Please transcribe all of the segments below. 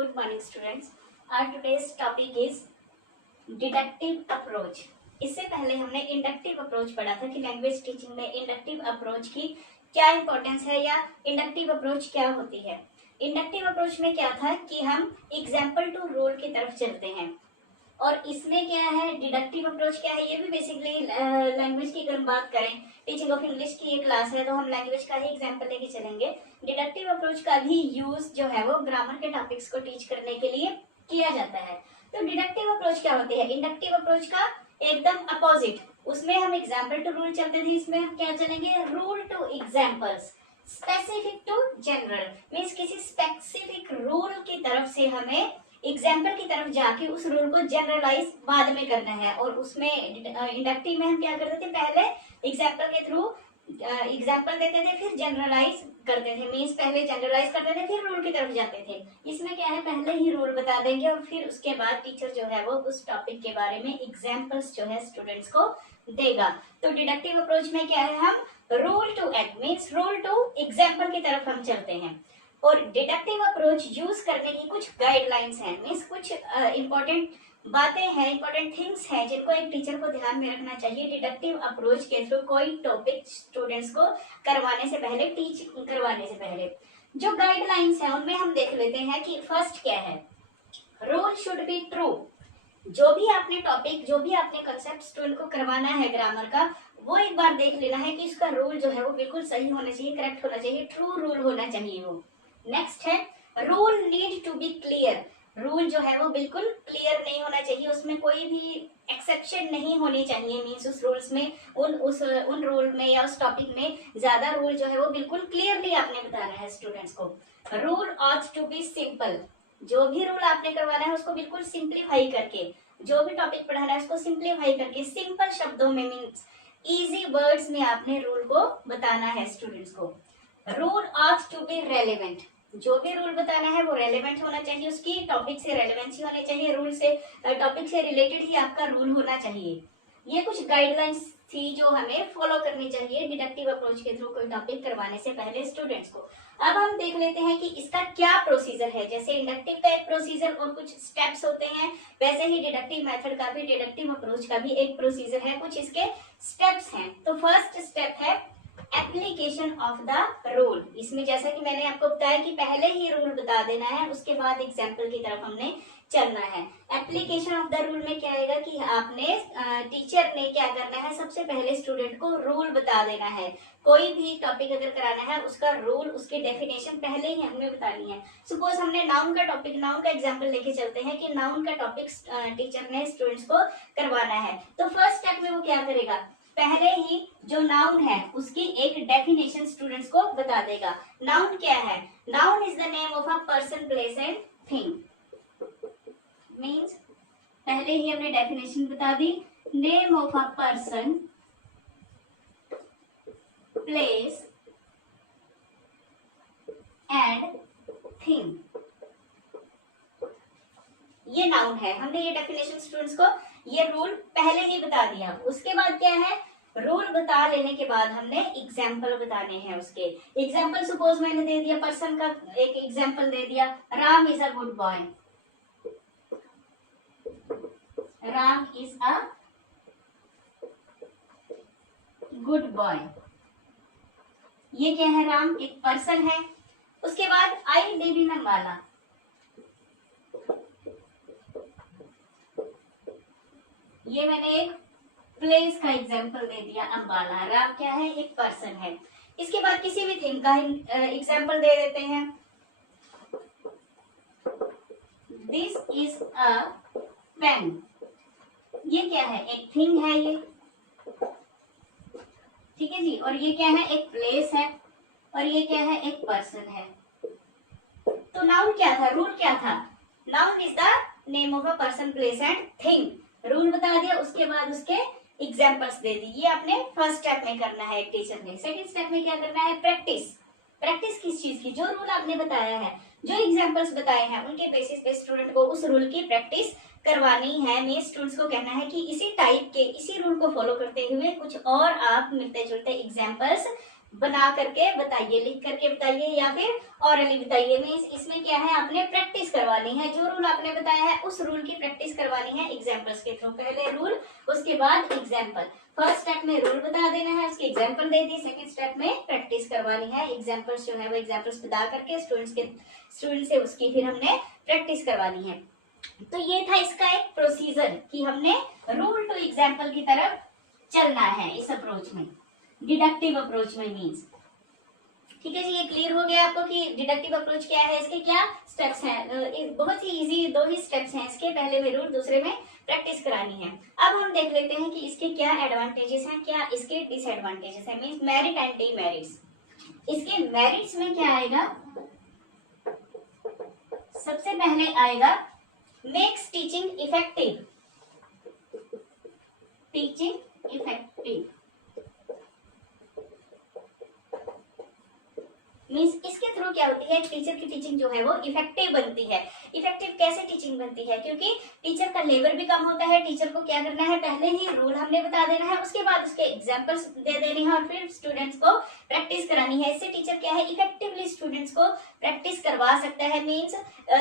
Good morning, students. Our today's topic is deductive approach. इससे पहले हमने इंडक्टिव अप्रोच पढ़ा था कि लैंग्वेज टीचिंग में इंडक्टिव अप्रोच की क्या इंपॉर्टेंस है या इंडक्टिव अप्रोच क्या होती है। इंडक्टिव अप्रोच में क्या था कि हम एग्जाम्पल टू रूल की तरफ चलते हैं, और इसमें क्या है, डिडक्टिव अप्रोच क्या है, ये भी बेसिकली लैंग्वेज की अगर हम बात करें, टीचिंग ऑफ इंग्लिश की ये क्लास है तो हम लैंग्वेज का ही एग्जांपल लेके चलेंगे। डिडक्टिव अप्रोच का भी यूज जो है वो ग्रामर के टॉपिक्स को टीच करने के लिए किया जाता है। तो डिडक्टिव अप्रोच क्या होती है, इंडक्टिव अप्रोच का एकदम अपोजिट। उसमें हम एग्जाम्पल टू रूल चलते थे, इसमें हम क्या चलेंगे, rule to examples, specific to general. Means किसी स्पेसिफिक रूल की तरफ से हमें एग्जाम्पल की तरफ जाके उस रूल को जनरलाइज बाद में करना है। और उसमें इंडक्टिव में हम क्या करते थे, पहले एग्जाम्पल के थ्रू एग्जाम्पल देते थे, फिर जनरलाइज करते थे। मीन्स पहले जनरलाइज करते थे फिर रूल की तरफ जाते थे। इसमें क्या है, पहले ही रूल बता देंगे और फिर उसके बाद टीचर जो है वो उस टॉपिक के बारे में एग्जाम्पल्स जो है स्टूडेंट्स को देगा। तो डिडक्टिव अप्रोच में क्या है, हम rule to act means rule to example की तरफ हम चलते हैं। और डिडक्टिव अप्रोच यूज करने की कुछ गाइडलाइंस हैं, मीन्स कुछ इंपॉर्टेंट बातें हैं, इंपॉर्टेंट थिंग्स हैं जिनको एक टीचर को ध्यान में रखना चाहिए डिडक्टिव अप्रोच के थ्रू कोई टॉपिक स्टूडेंट्स को करवाने से पहले, टीच करवाने से पहले। जो गाइडलाइंस हैं उनमें हम देख लेते हैं कि फर्स्ट क्या है, रूल शुड बी ट्रू। जो भी आपने टॉपिक, जो भी आपने कंसेप्ट स्टूडेंट को करवाना है ग्रामर का, वो एक बार देख लेना है कि उसका रूल जो है वो बिल्कुल सही होना चाहिए, करेक्ट होना चाहिए, ट्रू रूल होना चाहिए वो। नेक्स्ट है, rule need to be clear. Rule जो है वो बिल्कुल क्लियर नहीं होना चाहिए, उसमें कोई भी एक्सेप्शन नहीं होनी चाहिए। मीन्स उस रूल्स में, उन रूल में या उस टॉपिक में ज्यादा रूल जो है वो बिल्कुल क्लियरली आपने बताना है स्टूडेंट्स को। Rule ought to be simple. जो भी रूल आपने करवाना है उसको बिल्कुल सिंप्लीफाई करके, जो भी टॉपिक पढ़ाना है उसको सिंप्लीफाई करके, सिंपल शब्दों में, मीन्स इजी वर्ड्स में आपने रूल को बताना है स्टूडेंट्स को। Rule ought to be relevant. जो भी रूल बताना है वो रेलेवेंट होना चाहिए, उसकी टॉपिक से रेलेवेंसी होनी चाहिए, रूल से, टॉपिक से रिलेटेड ही आपका रूल होना चाहिए। ये कुछ गाइडलाइंस थी जो हमें फॉलो करनी चाहिए डिडक्टिव अप्रोच के थ्रू कोई टॉपिक करवाने से पहले स्टूडेंट्स को। अब हम देख लेते हैं कि इसका क्या प्रोसीजर है। जैसे इंडक्टिव का एक प्रोसीजर और कुछ स्टेप्स होते हैं, वैसे ही डिडक्टिव मेथड का भी, डिडक्टिव अप्रोच का भी एक प्रोसीजर है, कुछ इसके स्टेप्स हैं। तो फर्स्ट स्टेप है एप्लीकेशन ऑफ द रूल। इसमें जैसा कि मैंने आपको बताया कि पहले ही रूल बता देना है, उसके बाद एग्जाम्पल की तरफ हमने चलना है। एप्लीकेशन ऑफ द रूल में क्या आएगा कि आपने, टीचर ने क्या करना है, सबसे पहले स्टूडेंट को रूल बता देना है। कोई भी टॉपिक अगर कराना है उसका रूल, उसकी डेफिनेशन पहले ही हमें बतानी है। सपोज हमने नाउन का टॉपिक, नाउन का एग्जाम्पल लेके चलते हैं कि नाउन का टॉपिक टीचर ने स्टूडेंट्स को करवाना है। तो फर्स्ट स्टेप में वो क्या करेगा, पहले ही जो नाउन है उसकी एक डेफिनेशन स्टूडेंट्स को बता देगा। नाउन क्या है, noun is the name of a person, place and thing. Means पहले ही हमने डेफिनेशन बता दी, name of a person, place and thing, ये नाउन है। हमने ये डेफिनेशन स्टूडेंट्स को, ये रूल पहले ही बता दिया। उसके बाद क्या है, रूल बता लेने के बाद हमने एग्जाम्पल बताने हैं उसके। एग्जाम्पल सपोज मैंने दे दिया, पर्सन का एक एग्जाम्पल दे दिया, Ram is a good boy. Ram is a good boy. ये क्या है, राम एक पर्सन है। उसके बाद आई लिव इन अम्बाला। ये मैंने एक प्लेस का एग्जाम्पल दे दिया, अम्बाला। राम क्या है, एक पर्सन है। इसके बाद किसी भी थिंग का एग्जाम्पल दे देते हैं। This is a pen. ये क्या है, एक थिंग है ये, ठीक है जी। और ये क्या है, एक प्लेस है, और ये क्या है, एक पर्सन है। तो नाउन क्या था, रूल क्या था, noun is the name of a person, place and thing. Rule बता दिया, उसके बाद उसके एग्जाम्पल्स दे दी। ये आपने फर्स्ट स्टेप में करना है एक टीचर ने। सेकंड स्टेप में क्या करना है, प्रैक्टिस। प्रैक्टिस किस चीज की, जो रूल आपने बताया है, जो एग्जाम्पल्स बताए हैं, उनके बेसिस पे स्टूडेंट को उस रूल की प्रैक्टिस करवानी है। मेरे स्टूडेंट्स को कहना है कि इसी टाइप के, इसी रूल को फॉलो करते हुए कुछ और आप मिलते जुलते एग्जाम्पल्स बना करके बताइए, लिख करके बताइए, या फिर ऑरली बताइए। मीन्स इसमें क्या है, आपने प्रैक्टिस करवानी है, जो रूल आपने बताया है उस रूल की प्रैक्टिस करवानी है एग्जाम्पल्स के थ्रू। पहले रूल, उसके बाद एग्जाम्पल। फर्स्ट स्टेप में रूल बता देना है, उसके एग्जाम्पल दे दिए, सेकंड स्टेप में प्रैक्टिस करवानी है, एग्जाम्पल्स जो है वो एग्जाम्पल्स बता करके स्टूडेंट से उसकी फिर हमने प्रैक्टिस करवानी है। तो ये था इसका एक प्रोसीजर कि हमने रूल टू एग्जाम्पल की तरफ चलना है इस अप्रोच में, डिडक्टिव अप्रोच में। मीन्स ठीक है जी, ये क्लियर हो गया आपको कि डिडक्टिव अप्रोच क्या है, इसके क्या स्टेप्स हैं। बहुत ही इजी 2 ही स्टेप्स हैं इसके, पहले में रूल, दूसरे में प्रैक्टिस करानी है। अब हम देख लेते हैं कि इसके क्या एडवांटेजेस हैं, क्या इसके डिसएडवांटेजेस हैं, मीन्स मेरिट एंड डीमेरिट्स। इसके मेरिट्स में क्या आएगा, सबसे पहले आएगा makes teaching effective, teaching effective. Means इसके थ्रू क्या होती है, टीचर की टीचिंग जो है वो इफेक्टिव बनती है। इफेक्टिव कैसे टीचिंग बनती है, क्योंकि टीचर का लेबर भी कम होता है। टीचर को क्या करना है, पहले ही रूल हमने बता देना है, उसके बाद उसके एग्जांपल्स दे देने हैं और फिर स्टूडेंट्स को प्रैक्टिस करानी है। इससे टीचर क्या है, इफेक्टिवली स्टूडेंट्स को प्रैक्टिस करवा सकता है। मीन्स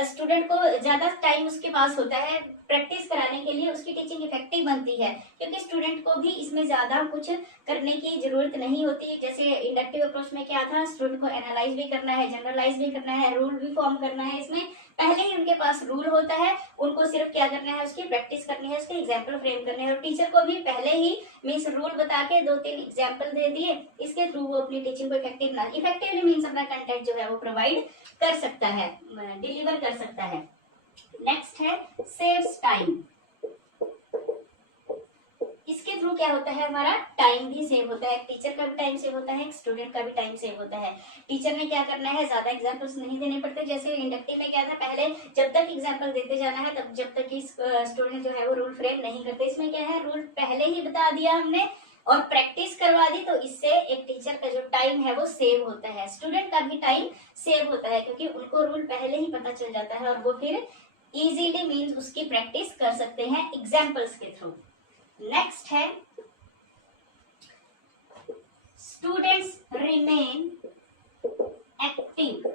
स्टूडेंट को ज्यादा टाइम उसके पास होता है प्रैक्टिस कराने के लिए, उसकी टीचिंग इफेक्टिव बनती है, क्योंकि स्टूडेंट को भी इसमें ज्यादा कुछ करने की जरूरत नहीं होती। जैसे इंडक्टिव अप्रोच में क्या था, स्टूडेंट को एनालाइज भी करना है, जनरलाइज भी करना है, रूल भी फॉर्म करना है। इसमें पहले ही उनके पास रूल होता है, उनको सिर्फ क्या करना है, उसकी प्रैक्टिस करनी है, उसके एग्जाम्पल फ्रेम करने हैं। और टीचर को भी पहले ही मीन्स रूल बता के 2-3 एग्जाम्पल दे दिए, इसके थ्रू वो अपनी टीचिंग को इफेक्टिवली मीन्स अपना कंटेंट जो है वो प्रोवाइड कर सकता है, डिलीवर कर सकता है। नेक्स्ट है सेव्स टाइम। इसके थ्रू क्या होता है, हमारा टाइम भी सेव होता है, टीचर का भी टाइम सेव होता है, स्टूडेंट का भी टाइम सेव होता है। टीचर ने क्या करना है, ज्यादा एग्जांपल्स नहीं देने पड़ते। जैसे इंडक्टिव में क्या था, पहले जब तक एग्जांपल देते जाना है, तब जब तक कि स्टूडेंट जो है वो रूल फ्रेम नहीं करते। इसमें क्या है, रूल पहले ही बता दिया हमने और प्रैक्टिस करवा दी, तो इससे एक टीचर का जो टाइम है वो सेव होता है, स्टूडेंट का भी टाइम सेव होता है, क्योंकि उनको रूल पहले ही पता चल जाता है और वो फिर इजीली मीन्स उसकी प्रैक्टिस कर सकते हैं एग्जाम्पल्स के थ्रू। नेक्स्ट है स्टूडेंट्स रिमेन एक्टिव।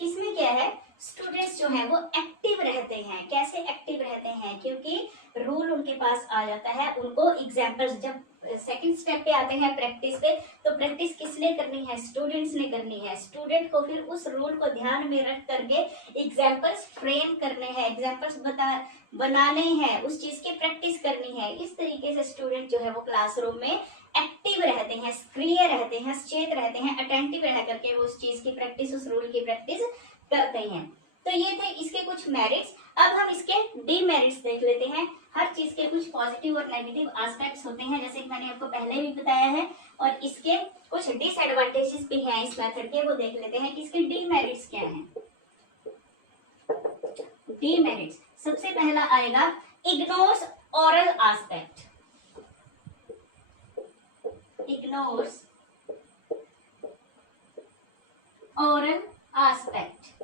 इसमें क्या है, स्टूडेंट्स जो है वो एक्टिव रहते हैं। कैसे एक्टिव रहते हैं, क्योंकि रूल उनके पास आ जाता है, उनको एग्जाम्पल्स, जब सेकंड स्टेप पे आते हैं प्रैक्टिस पे, तो प्रैक्टिस किसने करनी है, स्टूडेंट्स ने करनी है। स्टूडेंट को फिर उस रूल को ध्यान में रख करके एग्जाम्पल्स फ्रेम करने हैं, एग्जाम्पल्स बनाने हैं, उस चीज की प्रैक्टिस करनी है। इस तरीके से स्टूडेंट जो है वो क्लासरूम में एक्टिव रहते हैं, सक्रिय रहते हैं, सचेत रहते हैं, अटेंटिव रह करके वो उस चीज की प्रैक्टिस, उस रूल की प्रैक्टिस करते हैं। तो ये थे इसके कुछ मेरिट्स। अब हम इसके डीमेरिट्स देख लेते हैं। हर चीज के कुछ पॉजिटिव और नेगेटिव एस्पेक्ट्स होते हैं, जैसे कि मैंने आपको पहले भी बताया है, और इसके कुछ डिसएडवांटेजेस भी हैं इस मेथड के, वो देख लेते हैं कि इसके डीमेरिट्स क्या हैं। डीमेरिट्स, सबसे पहला आएगा ignores oral aspect. Ignores oral aspect.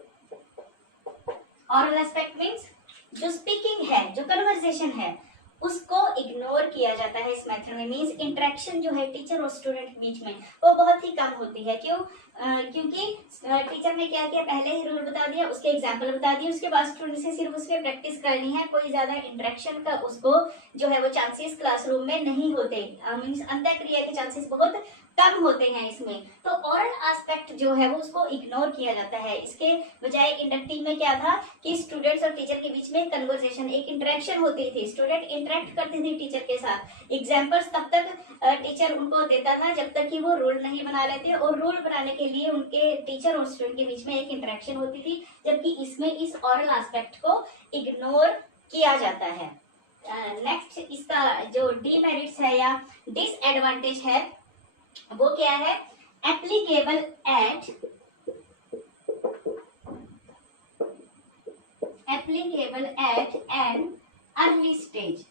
Oral aspect means जो स्पीकिंग है, जो कन्वर्सेशन है, उसको इग्नोर किया जाता है इस मेथड में। मीन्स इंटरेक्शन जो है टीचर और स्टूडेंट के बीच में वो बहुत ही कम होती है। क्यों? क्योंकि टीचर ने क्या किया, पहले ही रूल बता दिया, उसके एग्जाम्पल बता दिए, उसके बाद स्टूडेंट से सिर्फ उसके प्रैक्टिस करनी है। कोई ज्यादा इंटरेक्शन का उसको जो है वो चांसेस क्लासरूम में नहीं होते। मीन्स अंतःक्रिया के चांसेस बहुत कम होते हैं इसमें। तो ओरल एस्पेक्ट जो है वो उसको इग्नोर किया जाता है। इसके बजाय इंडक्टिव में क्या था कि स्टूडेंट्स और टीचर के बीच में कन्वर्सेशन, एक इंटरेक्शन होती थी, स्टूडेंट इंटरेक्ट करते थे टीचर के साथ। एग्जाम्पल्स तब तक टीचर उनको देता था जब तक कि वो रूल नहीं बना लेते, और रूल बनाने के लिए उनके टीचर और स्टूडेंट के बीच में एक इंटरेक्शन होती थी, जबकि इसमें इस ओरल एस्पेक्ट को इग्नोर किया जाता है। नेक्स्ट इसका जो डीमेरिट्स है या डिसएडवांटेज है वो क्या है, applicable at an early stage.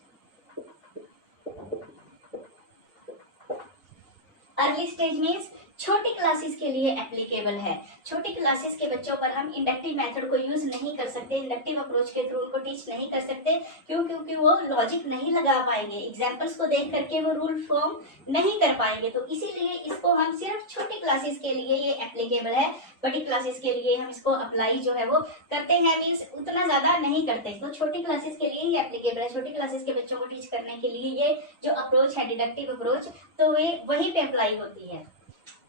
Early stage means छोटी क्लासेस के लिए एप्लीकेबल है। छोटी क्लासेस के बच्चों पर हम इंडक्टिव मेथड को यूज नहीं कर सकते, इंडक्टिव अप्रोच के थ्रू उनको टीच नहीं कर सकते। क्यों? क्योंकि वो लॉजिक नहीं लगा पाएंगे, एग्जाम्पल्स को देख करके वो रूल फॉर्म नहीं कर पाएंगे। तो इसीलिए इसको हम सिर्फ छोटी क्लासेस के लिए ये एप्लीकेबल है, बड़ी क्लासेस के लिए हम इसको अप्लाई जो है वो करते हैं, मीन्स उतना ज्यादा नहीं करते। तो छोटी क्लासेस के लिए ही एप्लीकेबल है, छोटी क्लासेस के बच्चों को टीच करने के लिए ये जो अप्रोच है डिडक्टिव अप्रोच, तो वे वहीं पे अप्लाई होती है।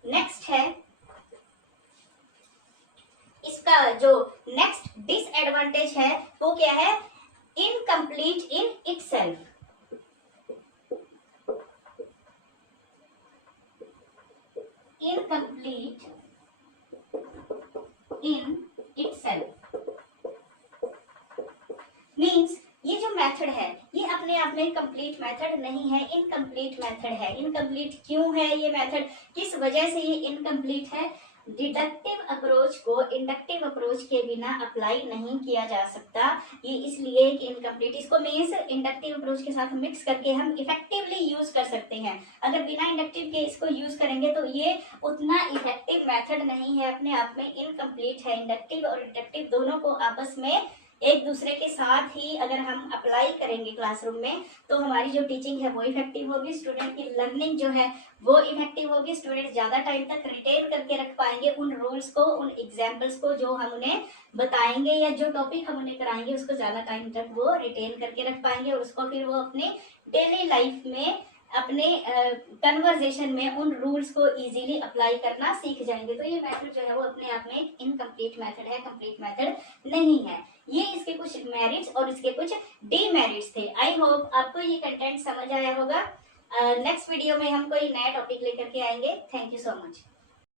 नेक्स्ट है इसका जो नेक्स्ट डिसएडवांटेज है वो क्या है? Incomplete in itself. Incomplete in itself means ये जो मेथड है ये अपने आप में कंप्लीट मेथड नहीं है, इनकम्प्लीट मेथड है। इनकम्प्लीट क्यों है ये मेथड, किस वजह से ये इनकम्प्लीट है? डिडक्टिव अप्रोच को इंडक्टिव अप्रोच के बिना अप्लाई नहीं किया जा सकता, ये इसलिए कि इनकम्प्लीट। इसको मीन्स इंडक्टिव अप्रोच के साथ मिक्स करके हम इफेक्टिवली यूज कर सकते हैं। अगर बिना इंडक्टिव के इसको यूज करेंगे तो ये उतना इफेक्टिव मेथड नहीं है, अपने आप में इनकम्प्लीट है। इंडक्टिव और इंडक्टिव दोनों को आपस में एक दूसरे के साथ ही अगर हम अप्लाई करेंगे क्लासरूम में तो हमारी जो टीचिंग है वो इफेक्टिव होगी, स्टूडेंट की लर्निंग जो है वो इफेक्टिव होगी, स्टूडेंट ज्यादा टाइम तक रिटेन करके रख पाएंगे उन रूल्स को, उन एग्जाम्पल्स को जो हम उन्हें बताएंगे या जो टॉपिक हम उन्हें कराएंगे उसको ज्यादा टाइम तक वो रिटेन करके रख पाएंगे और उसको फिर वो अपने डेली लाइफ में अपने कन्वर्जेशन में उन रूल्स को इजीली अप्लाई करना सीख जाएंगे। तो ये मेथड जो है वो अपने आप में इनकम्प्लीट मेथड है, कंप्लीट मेथड नहीं है। ये इसके कुछ मेरिट्स और इसके कुछ डीमेरिट्स थे। आई होप आपको ये कंटेंट समझ आया होगा। नेक्स्ट वीडियो में हम कोई नया टॉपिक लेकर के आएंगे। Thank you so much.